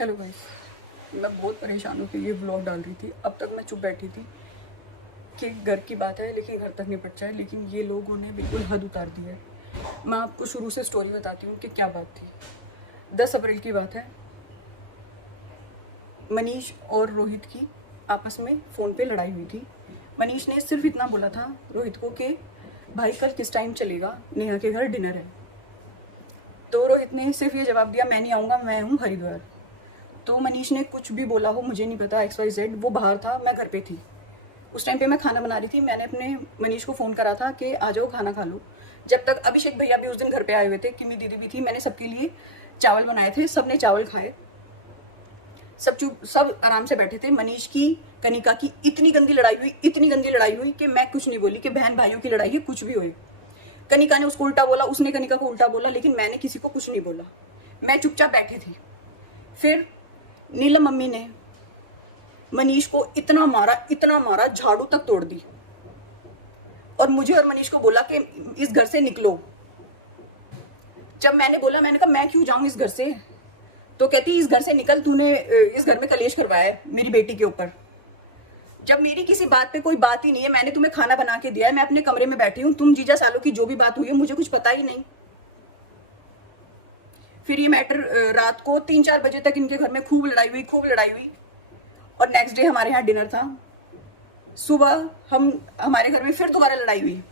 Hello guys, मैं बहुत परेशान होकर ये व्लॉग डाल रही थी। अब तक मैं चुप बैठी थी कि घर की बात है लेकिन घर तक निपट जाए, लेकिन ये लोगों ने बिल्कुल हद उतार दी है। मैं आपको शुरू से स्टोरी बताती हूँ कि क्या बात थी। 10 अप्रैल की बात है। मनीष और रोहित की आपस में फ़ोन पे लड़ाई हुई थी। मनीष ने सिर्फ इतना बोला था रोहित को कि भाई कल किस टाइम चलेगा, नेहा के घर डिनर है। तो रोहित ने सिर्फ ये जवाब दिया, मैं नहीं आऊँगा, मैं हूँ हरिद्वार। तो मनीष ने कुछ भी बोला हो, मुझे नहीं पता, XYZ। वो बाहर था, मैं घर पे थी। उस टाइम पे मैं खाना बना रही थी। मैंने अपने मनीष को फ़ोन करा था कि आ जाओ खाना खा लो। जब तक अभिषेक भैया भी उस दिन घर पे आए हुए थे, किमी दीदी भी थी, मैंने सबके लिए चावल बनाए थे। सब ने चावल खाए, सब आराम से बैठे थे। मनीष की कनिका की इतनी गंदी लड़ाई हुई कि मैं कुछ नहीं बोली कि बहन भाइयों की लड़ाई है, कुछ भी हुई। कनिका ने उसको उल्टा बोला, उसने कनिका को उल्टा बोला, लेकिन मैंने किसी को कुछ नहीं बोला। मैं चुपचाप बैठी थी। फिर नीलम मम्मी ने मनीष को इतना मारा, झाड़ू तक तोड़ दी और मुझे और मनीष को बोला कि इस घर से निकलो। जब मैंने बोला, मैंने कहा मैं क्यों जाऊं इस घर से, तो कहती इस घर से निकल, तूने इस घर में कलेश करवाया है मेरी बेटी के ऊपर। जब मेरी किसी बात पे कोई बात ही नहीं है, मैंने तुम्हें खाना बना के दिया है, मैं अपने कमरे में बैठी हूं, तुम जीजा सालों की जो भी बात हुई है मुझे कुछ पता ही नहीं। फिर ये मैटर रात को 3-4 बजे तक इनके घर में खूब लड़ाई हुई। और नेक्स्ट डे हमारे यहाँ डिनर था। सुबह हमारे घर में फिर दोबारा लड़ाई हुई।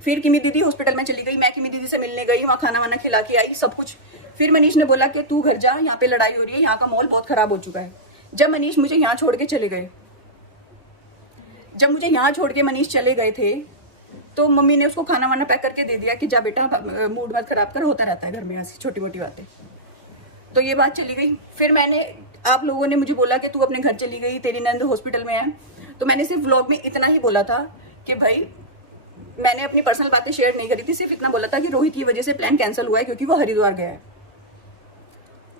फिर किमी दीदी हॉस्पिटल में चली गई, मैं किमी दीदी से मिलने गई, वहाँ खाना वाना खिला के आई, सब कुछ। फिर मनीष ने बोला कि तू घर जा, यहाँ पे लड़ाई हो रही है, यहाँ का माहौल बहुत खराब हो चुका है। जब मनीष मुझे यहाँ छोड़ के चले गए, मनीष चले गए थे, तो मम्मी ने उसको खाना वाना पैक करके दे दिया कि जा बेटा, मूड मत खराब कर, होता रहता है घर में ऐसी छोटी मोटी बातें। तो ये बात चली गई। फिर आप लोगों ने मुझे बोला कि तू अपने घर चली गई, तेरी नंद हॉस्पिटल में है। तो मैंने सिर्फ व्लॉग में इतना ही बोला था कि भाई मैंने अपनी पर्सनल बातें शेयर नहीं करी थी, सिर्फ इतना बोला था कि रोहित की वजह से प्लान कैंसिल हुआ है क्योंकि वो हरिद्वार गया है।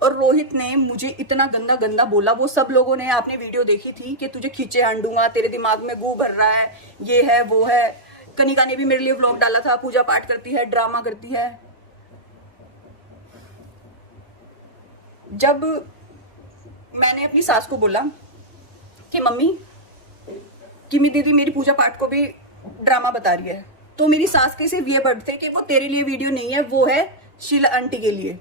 और रोहित ने मुझे इतना गंदा बोला। वो सब लोगों ने, आपने वीडियो देखी थी कि तुझे खींचे हांडूंगा, तेरे दिमाग में गू भर रहा है, ये है वो है। कनिका ने भी मेरे लिए व्लॉग डाला था, पूजा पाठ करती है, ड्रामा करती है। जब मैंने अपनी सास को बोला कि मम्मी, किमी दीदी मेरी पूजा पाठ को भी ड्रामा बता रही है, तो मेरी सास के सिर्फ ये वर्ड थे कि वो तेरे लिए वीडियो नहीं है, वो है शीला आंटी के लिए,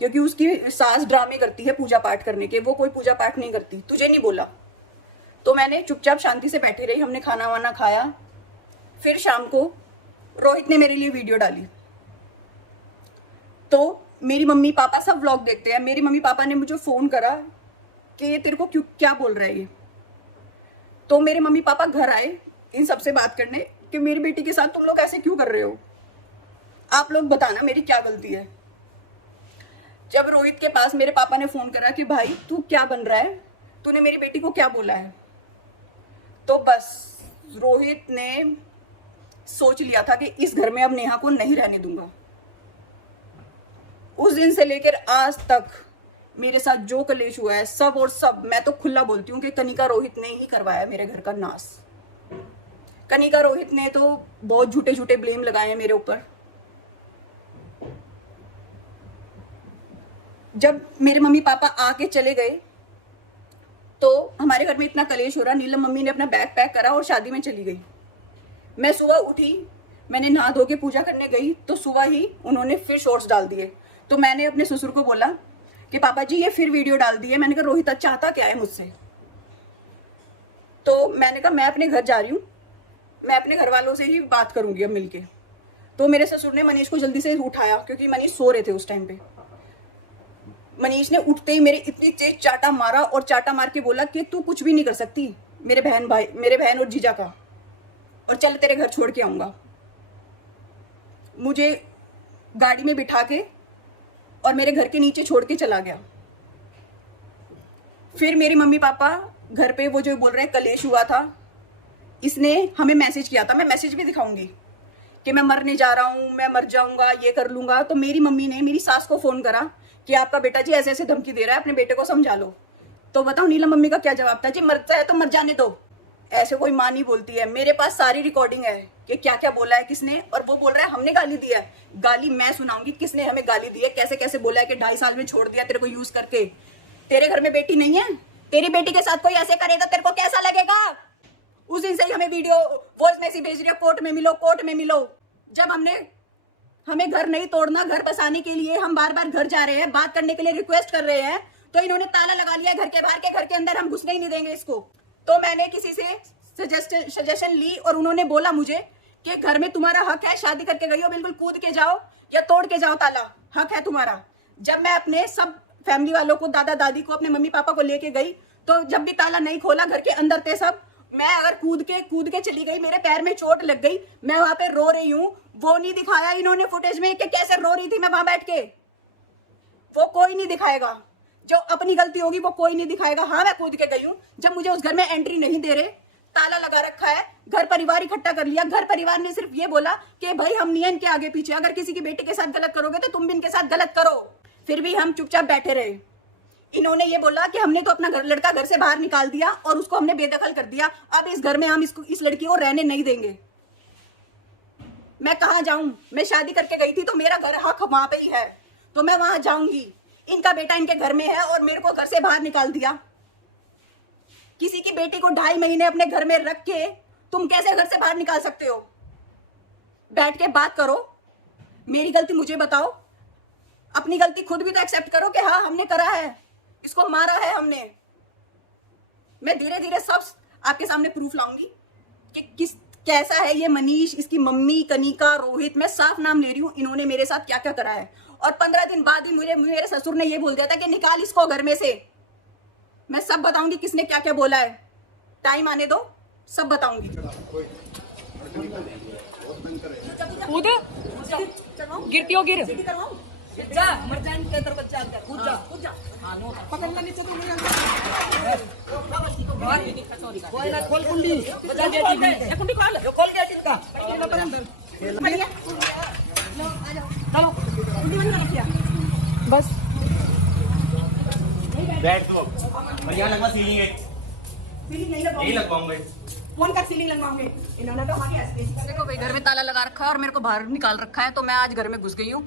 क्योंकि उसकी सास ड्रामे करती है पूजा पाठ करने के, वो कोई पूजा पाठ नहीं करती। तुझे नहीं बोला। तो मैंने चुपचाप शांति से बैठी रही। हमने खाना वाना खाया। फिर शाम को रोहित ने मेरे लिए वीडियो डाली। तो मेरी मम्मी पापा सब व्लॉग देखते हैं। मेरी मम्मी पापा ने मुझे फोन करा कि ये तेरे को क्यों, क्या बोल रहा है ये। तो मेरे मम्मी पापा घर आए इन सबसे बात करने कि मेरी बेटी के साथ तुम लोग ऐसे क्यों कर रहे हो, आप लोग बताना मेरी क्या गलती है। जब रोहित के पास मेरे पापा ने फोन करा कि भाई तू क्या बन रहा है, तूने मेरी बेटी को क्या बोला है, तो बस रोहित ने सोच लिया था कि इस घर में अब नेहा को नहीं रहने दूंगा। उस दिन से लेकर आज तक मेरे साथ जो कलेश हुआ है, सब और सब, मैं तो खुला बोलती हूँ कि कनिका रोहित ने ही करवाया मेरे घर का नाश। कनिका रोहित ने तो बहुत झूठे ब्लेम लगाए हैं मेरे ऊपर। जब मेरे मम्मी पापा आके चले गए तो हमारे घर में इतना कलेश हो रहा, नीलम मम्मी ने अपना बैग पैक करा और शादी में चली गई। मैं सुबह उठी, मैंने नहा धो के पूजा करने गई तो सुबह ही उन्होंने फिर शॉर्ट्स डाल दिए। तो मैंने अपने ससुर को बोला कि पापा जी ये फिर वीडियो डाल दी है। मैंने कहा रोहित चाहता क्या है मुझसे। तो मैंने कहा मैं अपने घर जा रही हूँ, मैं अपने घर वालों से ही बात करूंगी अब मिलके। तो मेरे ससुर ने मनीष को जल्दी से उठाया क्योंकि मनीष सो रहे थे उस टाइम पे। मनीष ने उठते ही मेरे इतनी तेज चाटा मारा और चाटा मार के बोला कि तू कुछ भी नहीं कर सकती मेरे बहन और जीजा का, और चल तेरे घर छोड़ के आऊंगा। मुझे गाड़ी में बिठा के और मेरे घर के नीचे छोड़ के चला गया। फिर मेरे मम्मी पापा घर पे वो जो बोल रहे हैं कलेश हुआ था, इसने हमें मैसेज किया था, मैं मैसेज भी दिखाऊंगी कि मैं मरने जा रहा हूँ, मैं मर जाऊंगा, ये कर लूंगा। तो मेरी मम्मी ने मेरी सास को फोन करा कि आपका बेटा जी ऐसे ऐसे धमकी दे रहा है, अपने बेटे को समझा लो। तो बताओ नीलम मम्मी का क्या जवाब था, जी मरता है तो मर जाने दो, ऐसे कोई माँ नहीं बोलती है। मेरे पास सारी रिकॉर्डिंग है कि क्या क्या बोला है किसने, और वो बोल रहा है हमने गाली दी है। गाली मैं सुनाऊंगी किसने हमें गाली दी है, कैसे कैसे बोला है कि 2.5 साल में छोड़ दिया तेरे को यूज करके। तेरे घर में बेटी नहीं है, तेरी बेटी के साथ कोई ऐसे करेगा तेरे को कैसा लगेगा? उस दिन से ही हमें वीडियो वॉइस मैसेज भेज रही है, कोर्ट में मिलो, कोर्ट में मिलो। जब हमें घर नहीं तोड़ना, घर बसाने के लिए हम बार बार घर जा रहे हैं, बात करने के लिए रिक्वेस्ट कर रहे हैं, तो इन्होंने ताला लगा लिया घर के बाहर के, घर के अंदर हम घुसने ही नहीं देंगे इसको। तो मैंने किसी से सजेशन ली और उन्होंने बोला मुझे कि घर में तुम्हारा हक है, शादी करके गई हो, बिल्कुल कूद के जाओ या तोड़ के जाओ, ताला हक है तुम्हारा। जब मैं अपने सब फैमिली वालों को, दादा दादी को, अपने मम्मी पापा को लेके गई, तो जब भी ताला नहीं खोला, घर के अंदर थे सब, मैं अगर कूद के चली गई, मेरे पैर में चोट लग गई, मैं वहां पे रो रही हूँ, वो नहीं दिखाया इन्होंने फुटेज में कि कैसे रो रही थी मैं वहां बैठ के। वो कोई नहीं दिखाएगा, जो अपनी गलती होगी वो कोई नहीं दिखाएगा। हाँ, मैं कूद के गई हूँ। जब मुझे उस घर में एंट्री नहीं दे रहे, ताला लगा रखा है, घर परिवार इकट्ठा कर लिया, घर परिवार ने सिर्फ ये बोला कि भाई हम नहीं हैं इनके आगे पीछे, अगर किसी की बेटी के साथ गलत करोगे तो तुम भी इनके साथ गलत करो। फिर भी हम चुपचाप बैठे रहे। इन्होंने ये बोला कि हमने तो अपना लड़का घर से बाहर निकाल दिया और उसको हमने बेदखल कर दिया, अब इस घर में हम इस लड़की को रहने नहीं देंगे। मैं कहाँ जाऊं? मैं शादी करके गई थी तो मेरा घर हक वहां पे ही है, तो मैं वहां जाऊंगी। इनका बेटा इनके घर में है और मेरे को घर से बाहर निकाल दिया। किसी की बेटी को 2.5 महीने अपने घर में रख के तुम कैसे घर से बाहर निकाल सकते हो? बैठ के बात करो, मेरी गलती मुझे बताओ, अपनी गलती खुद भी तो एक्सेप्ट करो कि हाँ हमने करा है, इसको मारा है हमने। मैं धीरे धीरे सब आपके सामने प्रूफ लाऊंगी कि कैसा है ये मनीष, इसकी मम्मी कनिका, रोहित, मैं साफ नाम ले रही हूँ, इन्होंने मेरे साथ क्या क्या करा है। और 15 दिन बाद ही मेरे ससुर ने ये बोल दिया था कि निकाल इसको घर में से। मैं सब बताऊंगी किसने क्या क्या बोला है, टाइम आने दो, सब बताऊंगी। कूद गिरती हो, गिर जा मर जाए के तरफ बच्चा अंदर कूद जा, कूद जा, पकड़ना नीचे तो मुझे कोई ना, खोल कुंडी, बता दे टीवी ये कुंडी खोल, ये खोल दिया टीवी का, अंदर बढ़िया लो आ जाओ, चलो कुंडी बंद कर रखिया बस बैठ तो बढ़िया लगा सीलिंग है, सीलिंग नहीं यही लगवाऊंगा। फोन कर सीलिंग लगवाओगे। इन्होंने तो हमारी ऐसे देखो भाई, घर में ताला लगा रखा है और मेरे को बाहर निकाल रखा है, तो मैं आज घर में घुस गई हूँ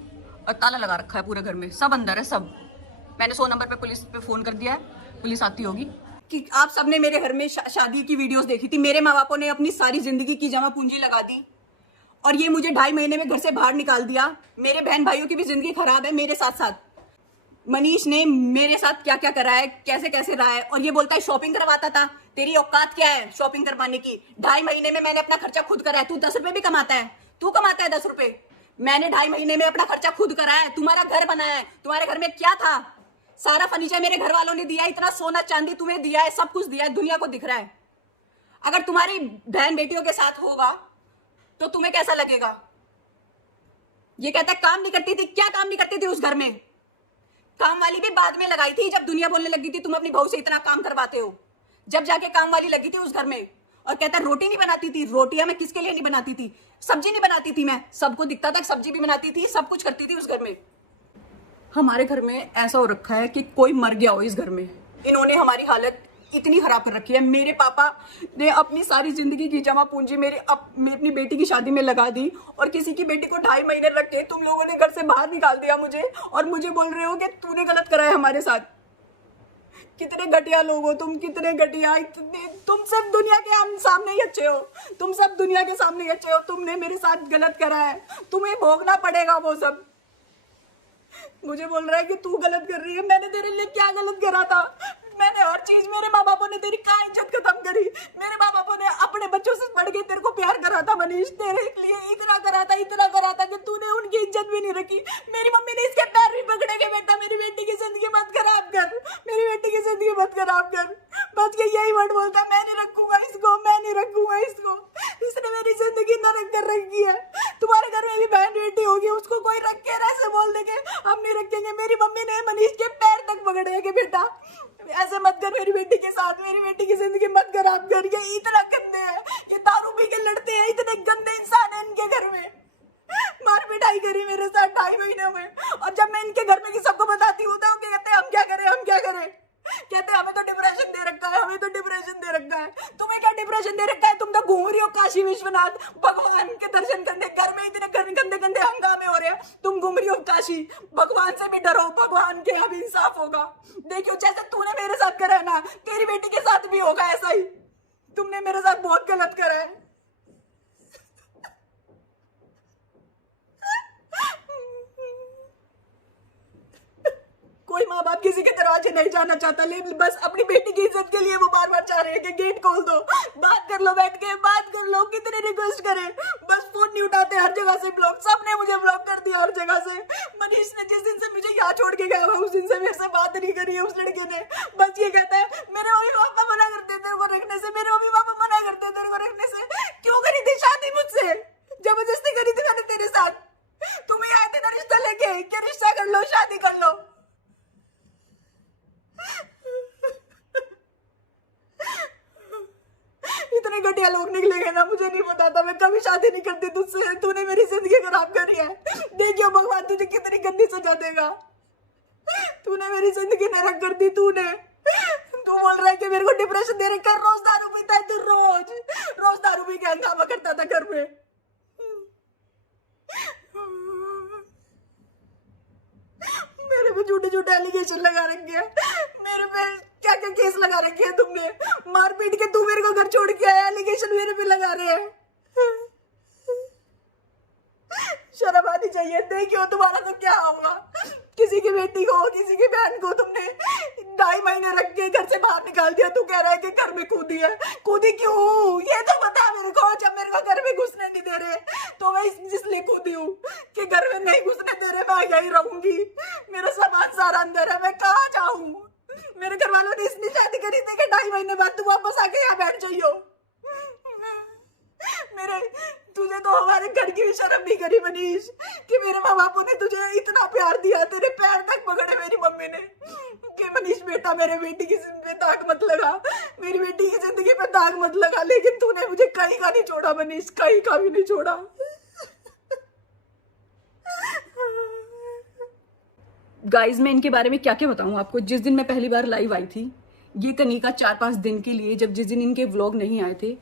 और ताला लगा रखा है पूरे घर में, सब अंदर है सब। मैंने 100 नंबर पे पुलिस पे फोन कर दिया है, पुलिस आती होगी। कि आप सबने मेरे घर में शादी की वीडियोस देखी थी, मेरे माँ बापों ने अपनी सारी जिंदगी की जमा पूंजी लगा दी और ये मुझे 2.5 महीने में घर से बाहर निकाल दिया। मेरे बहन भाइयों की भी जिंदगी खराब है मेरे साथ साथ। मनीष ने मेरे साथ क्या क्या करा है, कैसे कैसे रहा है, और ये बोलता है शॉपिंग करवाता था। तेरी औकात क्या है शॉपिंग करवाने की? 2.5 महीने में मैंने अपना खर्चा खुद करा है। तू 10 रुपए भी कमाता है, तू कमाता है 10 रुपए, मैंने 2.5 महीने में अपना खर्चा खुद करा है। तुम्हारा घर बनाया है, तुम्हारे घर में क्या था? सारा फर्नीचर मेरे घर वालों ने दिया है, इतना सोना चांदी तुम्हें दिया है, सब कुछ दिया है, दुनिया को दिख रहा है। अगर तुम्हारी बहन बेटियों के साथ होगा तो तुम्हें कैसा लगेगा? ये कहता है काम नहीं करती थी, क्या काम नहीं करती थी उस घर में? काम वाली भी बाद में लगाई थी, जब दुनिया बोलने लगी थी तुम अपनी बहू से इतना काम करवाते हो, जब जाके काम वाली लगी थी उस घर में। और कहता है रोटी नहीं बनाती थी। रोटियां मैं किसके लिए नहीं बनाती थी? सब्जी नहीं बनाती थी मैं, सबको दिखता था सब्जी भी बनाती थी, सब कुछ करती थी उस घर में। हमारे घर में ऐसा हो रखा है कि कोई मर गया हो इस घर में। इन्होंने हमारी हालत इतनी खराब कर रखी है। मेरे पापा ने अपनी सारी जिंदगी की जमा पूंजी मेरी अपनी बेटी की शादी में लगा दी और किसी की बेटी को 2.5 महीने रख के तुम लोगों ने घर से बाहर निकाल दिया मुझे, और मुझे बोल रहे हो कि तूने गलत करा है हमारे साथ। कितने घटिया लोग हो तुम, कितने घटिया, तुम सब दुनिया के सामने ही अच्छे हो, तुम सब दुनिया के सामने ही अच्छे हो। तुमने मेरे साथ गलत करा है, तुम्हें भोगना पड़ेगा वो सब। मुझे बोल रहा है कि तू गलत कर रही है। मैंने तेरे लिए क्या गलत करा था? मैंने हर चीज, मेरे माँ बापों ने तेरी क्या इज्जत खत्म करी? मेरे माँ बापों ने अपने बच्चों से बढ़ के तेरे को प्यार करा था मनीष, तेरे लिए इतना करा था कि तूने उनकी इज्जत भी नहीं रखी। मेरी मम्मी ने इसके पैर भी पकड़े के बेटा मेरी बेटी की जिंदगी मत खराब कर, मेरी बेटी की जिंदगी मत खराब कर। बच के यही वर्ड बोलता है, मैं नहीं रखूंगा इसको, मैं नहीं रखूंगा इसको, इसने मेरी जिंदगी नरक कर रखी है। तुम्हारे घर में भी बहन बेटी होगी, उसको कोई रख के ऐसे बोल देंगे हम नहीं रखेंगे। मेरी मम्मी ने मनीष के पैर तक पकड़े के बेटा ऐसे मत कर मेरी बेटी के साथ, मेरी बेटी की जिंदगी मत खराब कर। ये इतना गंदे हैं, ये दारू पी के लड़ते हैं, इतने गंदे इंसान है इनके घर में। मार पिटाई करी मेरे साथ 2.5 महीने में, और जब मैं इनके घर में की सबको बताती हूँ तो कहते हैं हम क्या करें, कहते हैं हमें तो डिप्रेशन दे रखा है, तुम्हें क्या डिप्रेशन विश्वनाथ भगवान के दर्शन करने घर में इतने गंदे गंदे हंगामे हो रहे हैं, तुम घूम रही हो काशी। भगवान से भी डरो, भगवान के अब इंसाफ होगा। देखियो जैसे तूने मेरे साथ करा है ना, तेरी बेटी के साथ भी होगा ऐसा ही। तुमने मेरे साथ बहुत गलत करा है। कोई माँ बाप किसी के दरवाजे नहीं जाना चाहता, लेकिन बस अपनी बेटी की इज्जत के लिए वो बार बार चाह रहे हैं कि गेट खोल दो, बात कर लो, बैठ के बात कर लो। कितने रिक्वेस्ट करें, बस फोन नहीं उठाते, हर जगह से ब्लॉक। सबने मुझे ब्लॉक कर दिया हर जगह से। मनीष ने जिस दिन से मुझे यहाँ छोड़ के गया हुआ, उस दिन से मेरे से बात नहीं करी है उस लड़के ने। बस ये कहता है मेरे मम्मी पापा मना करते तेरे को रखने से, मेरे मम्मी पापा मना करते तेरे को रखने से। क्यों करी थी शादी मुझसे? जबरदस्ती करी थी मैंने तेरे साथ। तुम ही आए थे ना रिश्ता लेके कि रिश्ता कर लो, शादी कर लो। इतने घटिया लोग निकलेंगे ना, मुझे नहीं पता था। मैं कभी शादी नहीं करती तुझसे। तूने मेरी जिंदगी खराब करी है। देखियो भगवान तुझे कितनी गंदी सजा देगा। तूने मेरी जिंदगी नरक कर दी। तू बोल रहा है कि मेरे को डिप्रेशन दे रखा है। रोज दारू पीता है तू, रोज दारू पी के हंगामा करता था घर में। मेरे पे झूठे झूठे एलिगेशन लगा रखे हैं। मेरे पे क्या क्या केस लगा रखे हैं तुमने। मार पीट के तू मेरे को घर छोड़ के आया, एलिगेशन मेरे पे लगा रहे हैं। शर्म आनी चाहिए। देखियो तुम्हारा तो क्या होगा। किसी की बेटी को, किसी की बहन को तुमने 2.5 महीने रख के घर से बाहर निकाल दिया। तू कह रहा है कि घर में कूदी है। कूदी क्यों ये तो बता मेरे को। जब मेरे को घर में घुसने नहीं दे रहे तो मैं इसलिए कूदी हूँ कि घर में नहीं घुसने दे रहे, मैं यही रहूंगी। मेरा सामान सारा अंदर है, मैं कहाँ जाऊँ। मेरे घर वालों ने इसलिए शादी करी थी कि 2.5 महीने बाद तू वापस आके यहाँ बैठ जाइयो। मेरे तुझे तो हमारे घर की भी शर्म नहीं करी मनीष कि मेरे माँ बापों ने तुझे इतना प्यार दिया। तेरे पैर तक पकड़े मेरी मम्मी ने कि मनीष बेटा मेरे बेटी की जिंदगी पे दाग मत लगा, मेरी बेटी की जिंदगी पे दाग मत लगा। लेकिन तूने मुझे कहीं का नहीं छोड़ा मनीष, कहीं का भी नहीं छोड़ा। गाइज मैं इनके बारे में क्या क्या बताऊं आपको। जिस दिन मैं पहली बार लाइव आई थी, ये कनिका 4-5 दिन के लिए, जब जिस दिन इनके व्लॉग नहीं आए थे,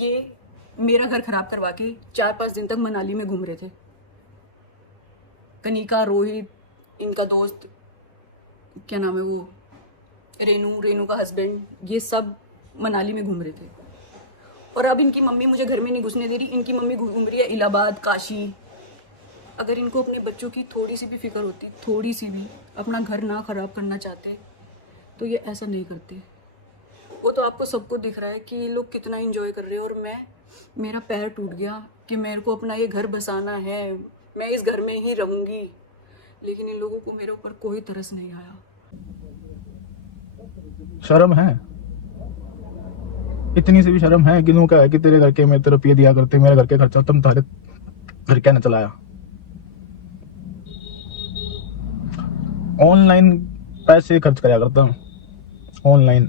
ये मेरा घर खराब करवा के 4-5 दिन तक मनाली में घूम रहे थे। कनिका, रोहित, इनका दोस्त क्या नाम है वो, रेनू का हस्बैंड, ये सब मनाली में घूम रहे थे। और अब इनकी मम्मी मुझे घर में नहीं घुसने दे रही। इनकी मम्मी घूम रही है इलाहाबाद, काशी। अगर इनको अपने बच्चों की थोड़ी सी भी फिक्र होती, थोड़ी सी भी, अपना घर ना खराब करना चाहते, तो ये ऐसा नहीं करते। वो तो आपको सबको दिख रहा है कि ये लोग कितना एंजॉय कर रहे हैं। और मेरा पैर टूट गया कि मेरे को अपना ये घर बसाना है, मैं इस घर में ही रहूंगी। लेकिन इन लोगों को मेरे ऊपर कोई तरस नहीं आया। शर्म है, इतनी सी भी शर्म है कि क्या है कि तेरे घर के मेरे तरफ ये दिया करते, मेरे घर के खर्चा तुम तारे घर क्या न चलाया। ऑनलाइन पैसे खर्च कराया करता हूँ, ऑनलाइन,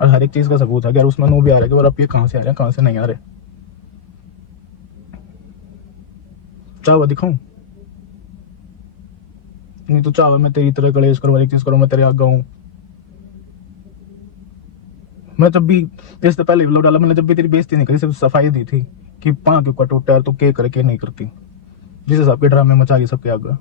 और हर एक चीज का सबूत है कि यार उसमें नो भी आ रहा है कि और अब ये कहाँ से आ रहे हैं, कहाँ से नहीं आ रहे। चावा दिखाऊं? नहीं तो चावा मैं तेरी तरह कलेश करूँ, एक चीज करूँ, मैं तेरे आगे हूँ। मैं जब भी इससे पहले व्लॉग डाला, मैंने जब भी तेरी बेइज्जती नहीं करी, सिर्फ सफाई दी थी कि पाँ क्यों का टूटा है तो के करके नहीं करती। जिस हिसाब के ड्रामे मचा रही सबके आगे।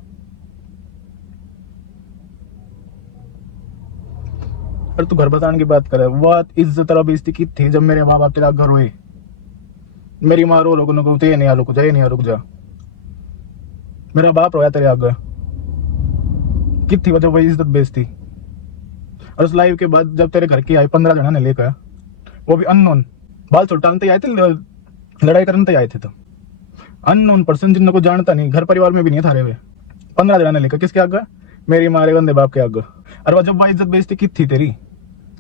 और तू घर बसाने की बात करे, बात इज्जत और बेइज्जती की थी जब मेरे माँ बाप तेरा घर हुए। मेरी माँ रो रुक ये नहीं आ रुक जा, ये नहीं आ रुक जा। मेरा बाप रोया तेरे आगे, कितनी वजह वही इज्जत बेइज्जती। और उस लाइव के बाद जब तेरे घर की आई 15 जना ने लेकर, वो भी अननोन, बाल छुटाने आए थे, लड़ाई करने आए थे। तो अननोन पर्सन जिनको जानता नहीं, घर परिवार में भी नहीं थारे हुए, 15 जना ने लेकर किसके आगे? मेरी माँ रे गंदे बाप के आगे। और वह जब वह इज्जत बेइज्जती की थी तेरी,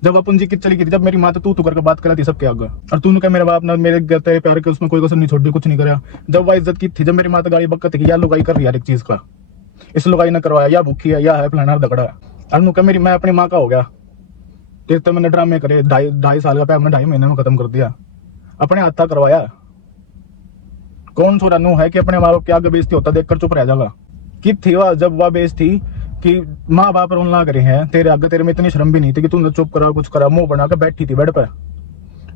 जब अपन जी की चली गई थी, जब मेरी माँ तो तू करके बात करा थी सबके आगे, और तूने कहा मेरे बाप ने मेरे तेरे प्यार के उसमें कोई कसर नहीं छोड़ी, कुछ नहीं कराया। जब वह इज्जत की थी, जब मेरी माँ तो गाड़ी बक्कत थी, या लुगाई कर रही है हर एक चीज का, इस लुगाई ने करवाया, या भूखी है, या है फलाना दगड़ा। और नु कहा मेरी मैं अपनी माँ का हो गया। तो मैंने ड्रामे करे, 2.5 साल का पैर मैंने 2.5 महीने में खत्म कर दिया, अपने हाथा करवाया। कौन छोरा नू है कि अपने माँ बाप के आगे बेइज्जती होता देखकर चुप रह जाएगा? कि थी वह जब वह बेइज्जती कि माँ बाप रोन लग रहे हैं तेरे आगे, तेरे में इतनी शर्म भी नहीं थी कि तूने चुप करा, कुछ करा, मुंह बना के बैठी थी बेड पर।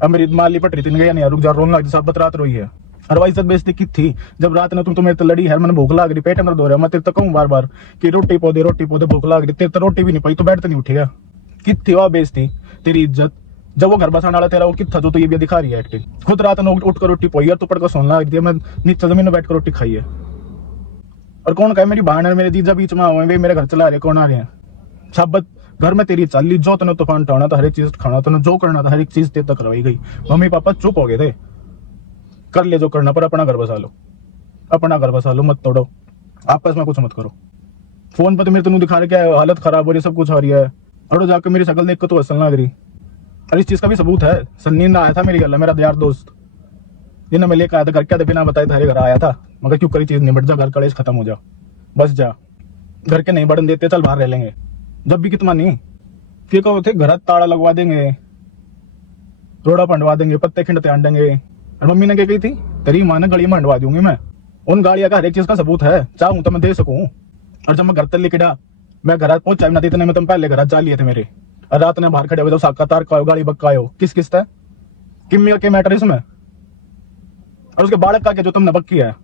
अब मेरी माली पट रही थी, नहीं रुक जा, रोन लग सब रात रोई है। और वही इज्जत बेइज्जती की थी जब रात ने तुम मेरे तो लड़ी है, मैंने भूख लाग रही, पेट अंदर दो रहा, मैं तेरे तो कहूँ बार बार कि रोटी पौधे भूख लाग रही, तेरे तो रोटी भी नहीं पाई तो बैठ तो नहीं उठेगा। कि थी वह बेइज्जती तेरी इज्जत जब वो घर बसाने वाला तेरा वो कितना जो तो ये भी दिखा रही है एक्टिंग। खुद रात में उठ कर रोटी पोई यार, तू पड़ कर सोने लग दिया, मैं नीचे जमीन में बैठ कर रोटी खाई है। और कौन कहे मेरी बहन है मेरे जीजा बीच में हुए, वे मेरे घर चला रहे, कौन आ रहे हैं? शब्द घर में तेरी चल ली, जो तूने तूफान उठाना था, हर एक चीज खाना तूने जो करना था, हर एक चीज तेरे तक करवाई गई। मम्मी पापा चुप हो गए थे, कर ले जो करना, पर अपना घर बसा लो, अपना घर बसा लो, मत तोड़ो, आपस में कुछ मत करो। फोन पर तो मेरे तुम दिखा रहे क्या हालत खराब हो रही, सब कुछ हो रही है, और जाकर मेरी शक्ल देख कर तो हंसन लग रही। और इस चीज का भी सबूत है, सन्नी आया था मेरी गल, मेरा यार दोस्त जिन्हें मैं लेकर आया था घर के, बिना बताए थारे घर आया था, मगर क्यों करी चीज निबट जा, घर कलेश खत्म हो जा, बस जा, घर के नहीं बढ़न देते, चल बाहर रह लेंगे। जब भी कितना नहीं फिर कहो थे घर ताड़ा लगवा देंगे, रोड़ा पंडवा देंगे, पत्ते खिंडते आंडेंगे। और मम्मी ने क्या कही थी, तेरी माँ ने गाड़ी मंडवा दूंगी मैं। उन गाड़ियां का हर एक चीज का सबूत है, चाहूं तो मैं दे सकूं। और जब मैं घर तक लेके डा, मैं घर पहुंचा भी ना इतने में तुम पहले घर जा लिए थे मेरे, और रात ने बाहर खड़े हुए तो साका तार का गाड़ी बक्कायो, किस किस था किम्मी के मैटर इसमें, और उसके बालक का क्या जो तुमने बक्की है,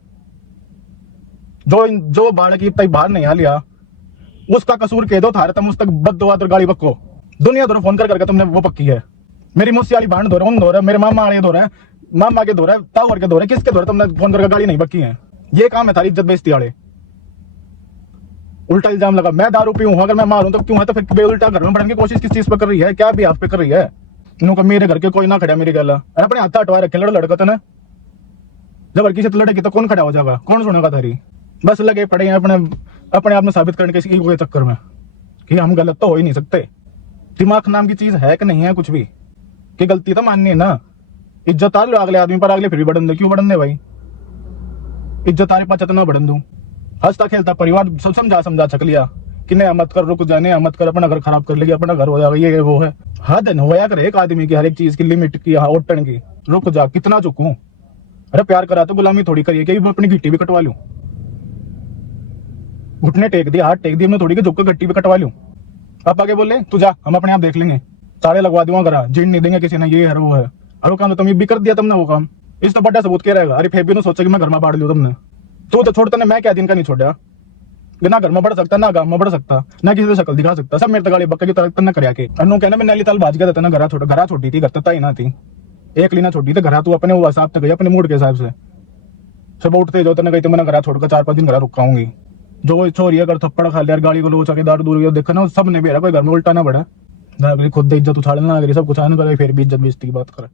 जो बालक की तक बाहर नहीं आ लिया उसका कसूर कह दो थारे, तुम उस तक बददुआ गाड़ी बक्को, दुनिया दो फोन कर करके तुमने वो पक्की है। मेरी मुस्सी वाली बहन दो रहा, उन दो रहा, मेरे मामा वाले दो रहा, मामा के दो रहा, ताऊ के दो रहा, किसके दो रहा, तुमने फोन करके गाड़ी नहीं बक्की है। ये काम है थारी इज्जत बेइज्जती वाले। उल्टा इल्जाम लगा मैं दारू पीऊं, अगर मैं मारूं तो क्यों है, तो फिर उल्टा घर में बढ़ने की कोशिश किस चीज पे कर रही है, क्या भी आप पे कर रही है। इन्होंने मेरे घर के कोई ना खड़ा मेरी गला, अपने हाथ हटवा रखे लड़का तो ना, जब लड़की से तो लड़ेगी तो कौन खड़ा हो जाएगा, कौन सुनेगा थारी। बस लगे पड़े हैं अपने आप में साबित करने के ईगो के चक्कर में कि हम गलत तो हो ही नहीं सकते। दिमाग नाम की चीज है कि नहीं है कुछ भी, कि गलती तो माननी है ना। इज्जत आ लो अगले आदमी पर, अगले फिर भी बढ़न दे, क्यों बढ़न दे भाई, इज्जत तारे पास ना बढ़न दूं। हंसता खेलता परिवार सब समझा छक लिया कि नहीं मत कर, रुक जाने मत कर, अपना घर खराब कर लेगी, अपना घर हो जाएगा, ये वो है। हद होया करे एक आदमी की, हर एक चीज की लिमिट की, ओटन की, रुक जा, कितना चुकूं। अरे प्यार करा तो गुलामी थोड़ी करिए कि अपनी गिट्टी भी कटवा लूं, घुटने टेक दिए, हाथ टेक दिए, मैं थोड़ी के झुक गट्टी भी कटवा लूं। आप आगे बोले तू जा, हम अपने आप देख लेंगे, ताले लगवा दूंगा घर, जीण नहीं देंगे किसी ने, ये है वो है। और वो काम तो तुम भी कर दिया तुमने वो काम, इस तो बड़ा सबूत क्या रहेगा। अरे फिर भी तो सोचा कि मैं घर में बांट लूं तुमने, तू तो छोड़ता ने, मैं क्या दिन का नहीं छोड़ा, ना घर में बढ़ सकता, ना गांव में बढ़ सकता, ना किसी से शक्ल दिखा सकता, सब मेरे तगाड़ी बक्का की तरह न करया के। अनु कहना मैं नैनीताल भाज गया था ना, घरा छोटी थी, घर तक ही ना थी, एक लीना छोटी थी, घर तू अपने वो हिसाब तक गई, अपने मूड के हिसाब से सब उठते जो तने गई तो मैंने घर छोड़कर 4-5 दिन घर रुकाऊंगी। जो छोरी अगर थप्पड़ खा लिया, गाड़ी को लोचा के दारू दूर देखा ना, सब ने भी कोई घर में उल्टा ना बढ़ा, खुद इज्जत उछाड़ना, अगर सब कुछ आने करे फिर भी इज्जत बेइज्जती की बात करे।